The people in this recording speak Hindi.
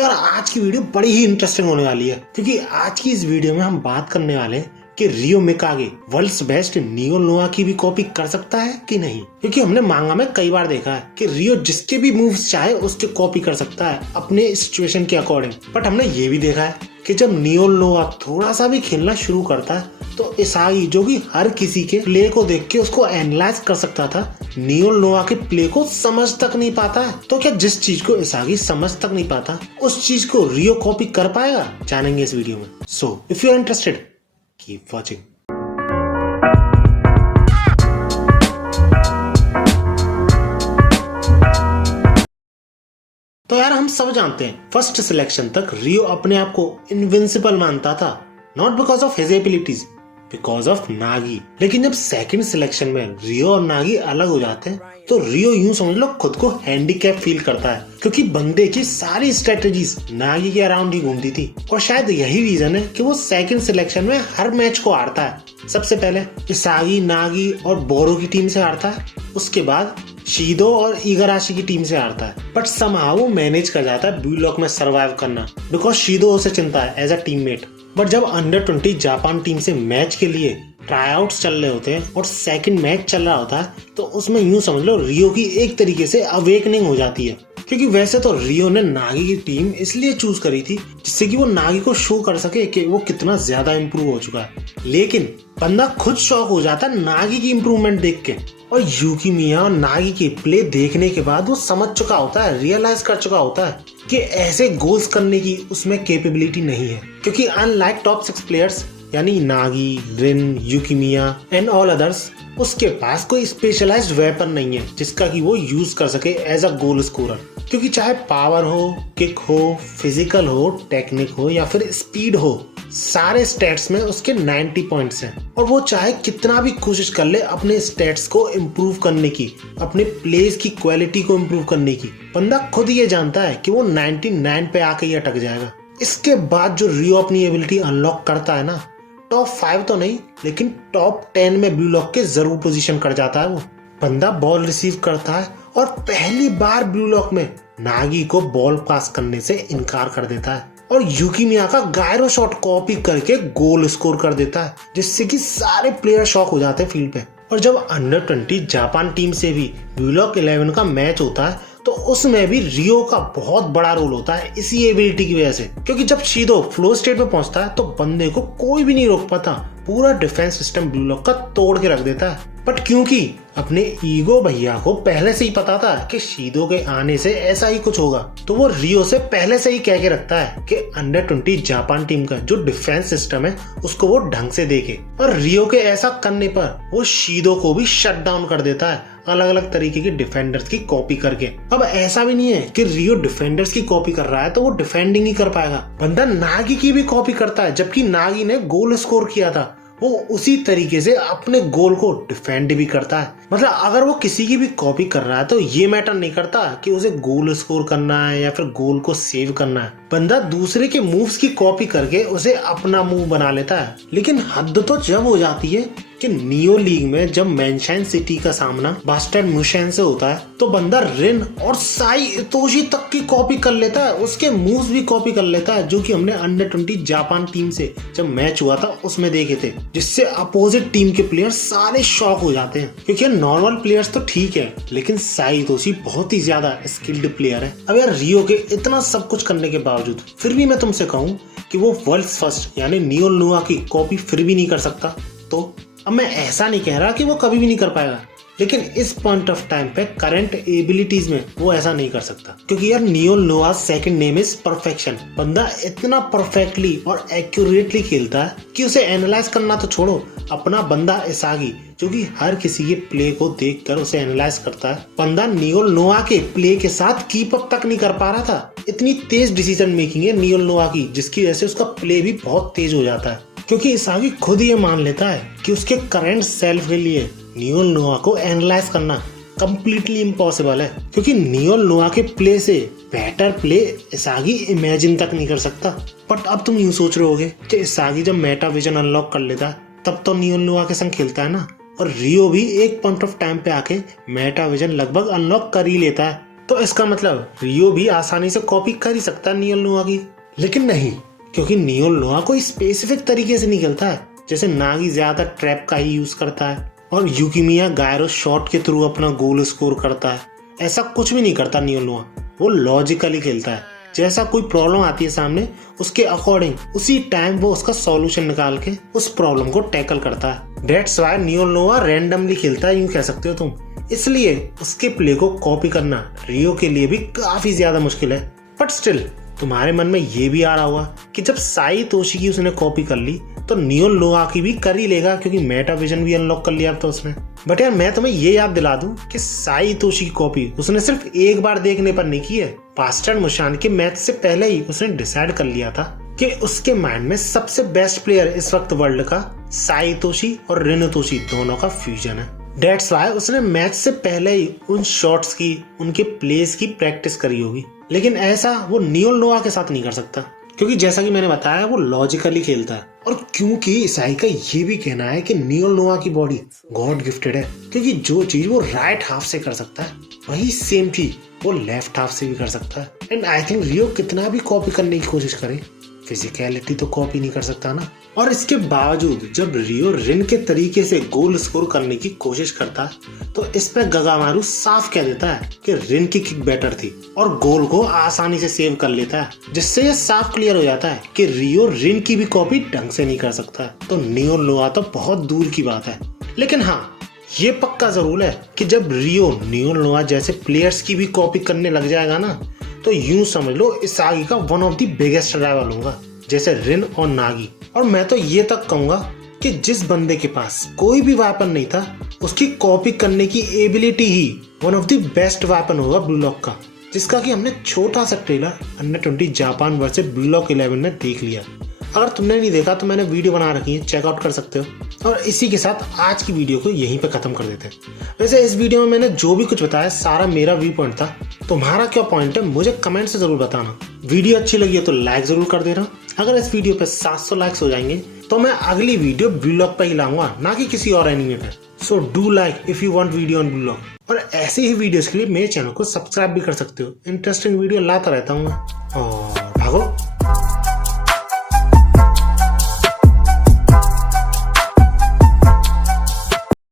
तो यार आज की वीडियो बड़ी ही इंटरेस्टिंग होने वाली है, क्योंकि आज की इस वीडियो में हम बात करने वाले हैं कि रियो मिकागे वर्ल्ड्स बेस्ट नियो नोआ की भी कॉपी कर सकता है कि नहीं। क्योंकि हमने मांगा में कई बार देखा है कि रियो जिसके भी मूव्स चाहे उसके कॉपी कर सकता है अपने सिचुएशन के अकॉर्डिंग। बट हमने ये भी देखा है कि जब नियो नोआ थोड़ा सा भी खेलना शुरू करता है तो इसागी, जो कि हर किसी के प्ले को देख के उसको एनालाइज कर सकता था, नियो नोआ के प्ले को समझ तक नहीं पाता है। तो क्या जिस चीज को इसागी समझ तक नहीं पाता उस चीज को रियो कॉपी कर पाएगा, जानेंगे इस वीडियो में। So if you are interested keep watching. तो यार हम सब जानते हैं फर्स्ट सिलेक्शन तक रियो अपने आप को इनविंसिबल मानता था, not because of his abilities, because of Nagi. लेकिन जब सेकंड सिलेक्शन में रियो और नागी अलग हो जाते हैं तो रियो यूं समझ लो खुद को हैंडीकैप फील करता है, क्योंकि बंदे की सारी स्ट्रेटेजीज नागी के अराउंड ही घूमती थी। और शायद यही रीजन है कि वो सेकंड सिलेक्शन में हर मैच को हारता है। सबसे पहले इसागी, नागी और बोरो की टीम से हारता है, उसके बाद शीदो और इगाराशी की टीम से हारता है। बट समहाउ वो मैनेज कर जाता है ब्लू लॉक में सरवाइव करना, बिकॉज शीदो उसे चिंता है एज अ टीममेट। बट जब अंडर 20 जापान टीम से मैच के लिए ट्राईआउट्स चल रहे होते हैं और सेकंड मैच चल रहा होता है तो उसमें यूं समझ लो रियो की एक तरीके से अवेकनिंग हो जाती है। क्योंकि वैसे तो रियो ने नागी की टीम इसलिए चूज करी थी जिससे कि वो नागी को शो कर सके कि वो कितना ज्यादा इम्प्रूव हो चुका है। लेकिन बंदा खुद शॉक हो जाता है नागी की इम्प्रूवमेंट देख के, और यूकिमिया और नागी के प्ले देखने के बाद वो समझ चुका होता है, रियलाइज कर चुका होता है कि ऐसे गोल्स करने की उसमें कैपेबिलिटी नहीं है। क्योंकि अनलाइक टॉप 6 प्लेयर्स यानी नागी, रिन, यूकिमिया एंड ऑल अदर्स, उसके पास कोई स्पेशलाइज्ड वेपन नहीं है जिसका कि वो यूज कर सके एज अ गोल स्कोरर। क्योंकि चाहे पावर हो, किक हो, फिजिकल हो, टेक्निक हो या फिर स्पीड हो, सारे स्टैट्स में उसके 90 पॉइंट्स हैं। और वो चाहे कितना भी कोशिश कर ले अपने स्टैट्स को इम्प्रूव करने की, अपने प्लेस की क्वालिटी को इम्प्रूव करने की, बंदा खुद ये जानता है कि वो 99 पे आके ही अटक जाएगा। इसके बाद जो रियो अपनी एबिलिटी अनलॉक करता है ना, टॉप 5 तो नहीं लेकिन टॉप 10 में ब्लू लॉक के जरूर पोजीशन कर जाता है। वो बंदा बॉल रिसीव करता है और पहली बार ब्लू लॉक में नागी को बॉल पास करने से इनकार कर देता है और यूकिमिया का गायरो शॉट कॉपी करके गोल स्कोर कर देता है, जिससे कि सारे प्लेयर शॉक हो जाते हैं फील्ड पे। और जब अंडर 20 जापान टीम से भी ब्लू लॉक 11 का मैच होता है तो उसमें भी रियो का बहुत बड़ा रोल होता है इसी एबिलिटी की वजह से। क्योंकि जब शीदो फ्लो स्टेट में पहुंचता है तो बंदे को कोई भी नहीं रोक पाता, पूरा डिफेंस सिस्टम ब्लू लॉक का तोड़ के रख देता है। बट क्योंकि अपने ईगो भैया को पहले से ही पता था कि शीदो के आने से ऐसा ही कुछ होगा, तो वो रियो से पहले से ही कह के रखता है कि अंडर 20 जापान टीम का जो डिफेंस सिस्टम है उसको वो ढंग से देखे। और रियो के ऐसा करने पर वो शीदो को भी शट डाउन कर देता है अलग अलग तरीके के डिफेंडर्स की कॉपी करके। अब ऐसा भी नहीं है कि रियो डिफेंडर्स की कॉपी कर रहा है तो वो डिफेंडिंग ही कर पाएगा, बंदा नागी की भी कॉपी करता है। जबकि नागी ने गोल स्कोर किया था वो उसी तरीके से अपने गोल को डिफेंड भी करता है। मतलब अगर वो किसी की भी कॉपी कर रहा है तो ये मैटर नहीं करता कि उसे गोल स्कोर करना है या फिर गोल को सेव करना है, बंदा दूसरे के मूव्स की कॉपी करके उसे अपना मूव बना लेता है। लेकिन हद तो जब हो जाती है कि नियो लीग में जब मैनशाइन सिटी का सामना बास्टर्ड मुशेन से होता है तो बंदा रिन और साई इतोशी तक की कॉपी कर लेता है, उसके मूव्स भी कॉपी कर लेता है, जो कि हमने अंडर 20 जापान टीम से जब मैच हुआ था उसमें देखे थे, जिससे अपोजिट टीम के प्लेयर सारे शॉक हो जाते हैं। क्योंकि नॉर्मल प्लेयर्स तो ठीक है लेकिन साई इतोशी बहुत ही ज्यादा स्किल्ड प्लेयर है। अब यार रियो के इतना सब कुछ करने के बावजूद फिर भी मैं तुमसे कहूँ कि वो वर्ल्ड फर्स्ट यानी नियो नोआ की कॉपी फिर भी नहीं कर सकता, तो अब मैं ऐसा नहीं कह रहा कि वो कभी भी नहीं कर पाएगा, लेकिन इस पॉइंट ऑफ टाइम पे करंट एबिलिटीज में वो ऐसा नहीं कर सकता। क्योंकि यार नियो नोआ सेकंड नेम इज परफेक्शन। बंदा इतना परफेक्टली और एक्यूरेटली खेलता है कि उसे एनालाइज करना तो छोड़ो, अपना बंदा इसागी जो कि हर किसी के प्ले को देखकर उसे एनालाइज करता है, बंदा नियो नोआ के प्ले के साथ कीप अप तक नहीं कर पा रहा था। इतनी तेज डिसीजन मेकिंग है नियो नोआ की, जिसकी वजह से उसका प्ले भी बहुत तेज हो जाता है। क्योंकि इसागी खुद ये मान लेता है कि उसके करंट सेल्फ के लिए नियो नोआ को एनालाइज करना कंप्लीटली इम्पॉसिबल है। क्योंकि नियो नोआ के प्ले से बेटर प्ले इसागी इमेजिन तक नहीं कर सकता। बट अब तुम यूं सोच रहे होगे कि इसागी जब मेटा विजन अनलॉक कर लेता है तब तो नियो नोआ के संग खेलता है ना, और रियो भी एक पॉइंट ऑफ टाइम पे आके मेटा विजन लगभग अनलॉक कर ही लेता है। तो इसका मतलब रियो भी आसानी से कॉपी कर ही सकता है नियोल नोआ की। लेकिन नहीं, क्योंकि नियोल नोआ कोई स्पेसिफिक तरीके से नहीं खेलता है। जैसे नागी ज्यादा ट्रैप का ही यूज करता है और युकिमिया गायरो शॉट के थ्रू अपना गोल स्कोर करता है। ऐसा कुछ भी नहीं करता नियोल नोआ, वो लॉजिकली खेलता है। जैसा कोई प्रॉब्लम आती है सामने, उसके अकॉर्डिंग उसी टाइम वो उसका सॉल्यूशन निकाल के उस प्रॉब्लम को टैकल करता है। दैट्स व्हाई नियोल नोआ रैंडमली खेलता है, यूं कह सकते हो तुम। इसलिए उसके प्ले को कॉपी करना रियो के लिए भी काफी ज्यादा मुश्किल है। बट स्टिल तुम्हारे मन में ये भी आ रहा होगा कि जब साई तोशी की उसने कॉपी कर ली तो नियोल नोआ की भी कर ही लेगा, क्योंकि मेटा विजन भी अनलॉक कर लिया अब तो उसने। बट यार मैं तुम्हें ये याद दिला दूं कि साई तोशी की कॉपी उसने सिर्फ एक बार देखने पर नहीं की है। पास्टर मुशान के मैच से पहले ही उसने डिसाइड कर लिया था कि उसके माइंड में सबसे बेस्ट प्लेयर इस वक्त वर्ल्ड का साई तोशी और रिनो तोशी दोनों का फ्यूजन है। दैट्स व्हाई उसने मैच से पहले ही उन शॉट्स की, उनके प्लेस की प्रैक्टिस करी होगी। लेकिन ऐसा वो नियोल नोआ के साथ नहीं कर सकता, क्योंकि जैसा कि मैंने बताया वो लॉजिकली खेलता है। और क्योंकि ईसाई का ये भी कहना है कि नियोल नोआ की बॉडी गॉड गिफ्टेड है, क्योंकि जो चीज वो राइट हाफ से कर सकता है वही सेम चीज वो लेफ्ट हाफ से भी कर सकता है। एंड आई थिंक रियो कितना भी कॉपी करने की कोशिश करे, फिजिकलिटी तो कॉपी नहीं कर सकता ना। और इसके बावजूद जब रियो रिन के तरीके से गोल स्कोर करने की कोशिश करता है तो इस पे गगामारू साफ कह देता है कि रिन की किक बेटर थी और गोल को आसानी से सेव कर लेता है, जिससे ये साफ क्लियर हो जाता है कि रियो रिन की भी कॉपी ढंग से नहीं कर सकता। तो नियोल नोआ तो बहुत दूर की बात है। लेकिन हाँ, ये पक्का जरूर है कि जब रियो नियोल नोआ जैसे प्लेयर्स की भी कॉपी करने लग जाएगा ना, तो यूं समझ लो इसागी का one of the biggest rival होगा, जैसे रिन और नागी। और मैं तो ये तक कहूंगा कि जिस बंदे के पास कोई भी वेपन नहीं था, उसकी कॉपी करने की एबिलिटी ही one of the best weapon होगा ब्लू लॉक का, जिसका कि हमने छोटा सा trailer under twenty Japan versus blue lock 11 में देख लिया। अगर तुमने नहीं देखा तो मैंने वीडियो बना रखी है, चेकआउट कर सकते हो। और इसी के साथ आज की वीडियो को यहीं पे खत्म कर देते हैं। वैसे इस वीडियो में मैंने जो भी कुछ बताया सारा मेरा व्यू पॉइंट था। तुम्हारा क्या पॉइंट है मुझे कमेंट से जरूर बताना। वीडियो अच्छी लगी है तो लाइक जरूर कर देना। अगर इस वीडियो पे 700 लाइक्स हो जाएंगे तो मैं अगली वीडियो ब्लू लॉक पे ही लाऊंगा, ना कि किसी और एनिमे पे। So do like if you want video on blue lock. और ऐसे ही वीडियोस के लिए मेरे चैनल को सब्सक्राइब भी कर सकते हो। इंटरेस्टिंग वीडियो लाता रहता हूँ।